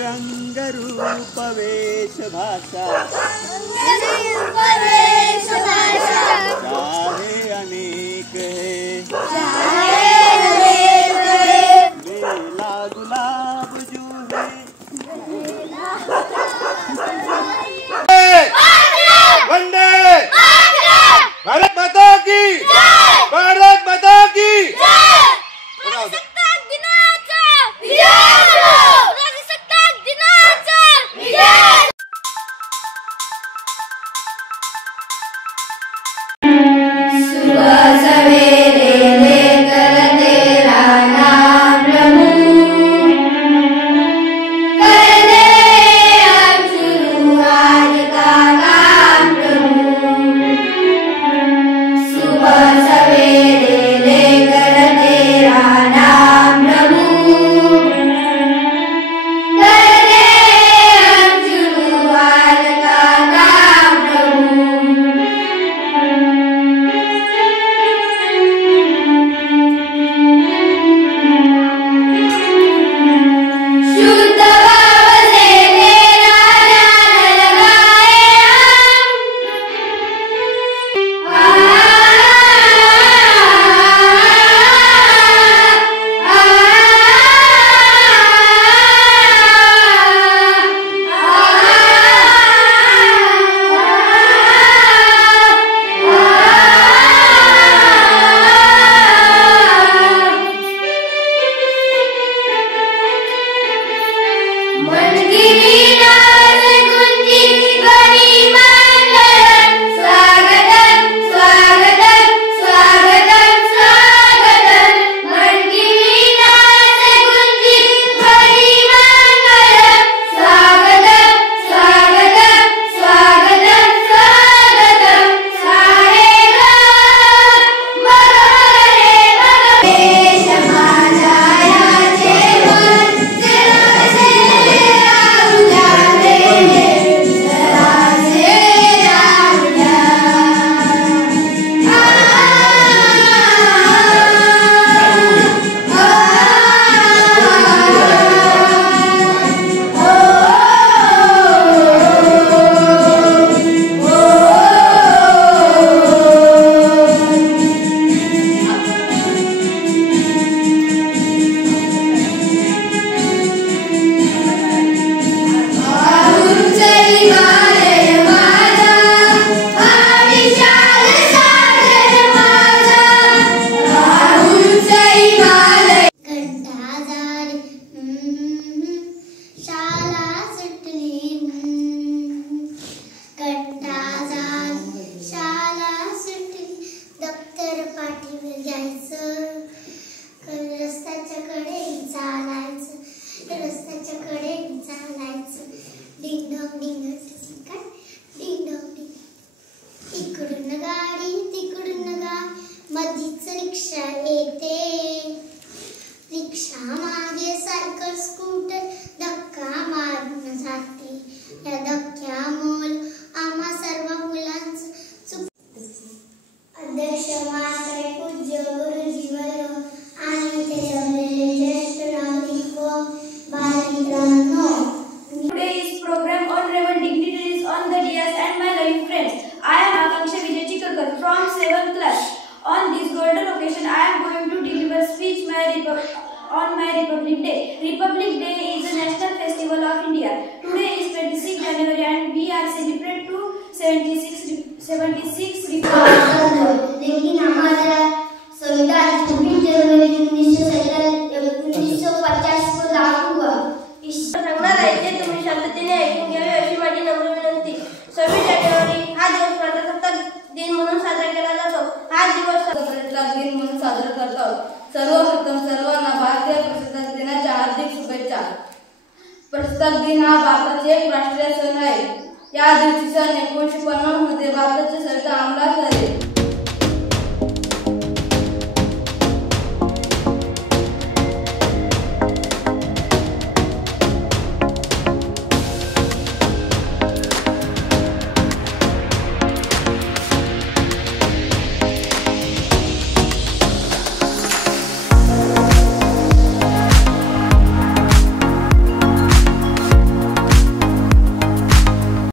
रंग रूप वेश भाषा चाहे अनेक है बेला गुलाब जो है वंदे भारत माता की भारत माता की on my Republic Day. Republic Day is a national festival of India. Today is 26 January and we are celebrate to 76 लेकिन हमारा संविधान 26 जनवरी 1950 को लागू हुआ. सांगणार आहे ते तुम्ही शांततेने ऐकून घ्यावे अशी माझी नम्र विनंती. 26 जानेवारी हा दिवस प्रजासत्ताक दिन म्हणून साजरा केला जातो. हा दिवस प्रजासत्ताक दिन म्हणून साजरा करतात. सर्वप्रथम सर्वांना भारतीय प्रजासत्ताक दिनाच्या हार्दिक शुभेच्छा. प्रजासत्ताक दिन हा भारताचा एक राष्ट्रीय सण आहे. या दिवशी सन 1950 मध्ये भारताचे संविधान अंमलात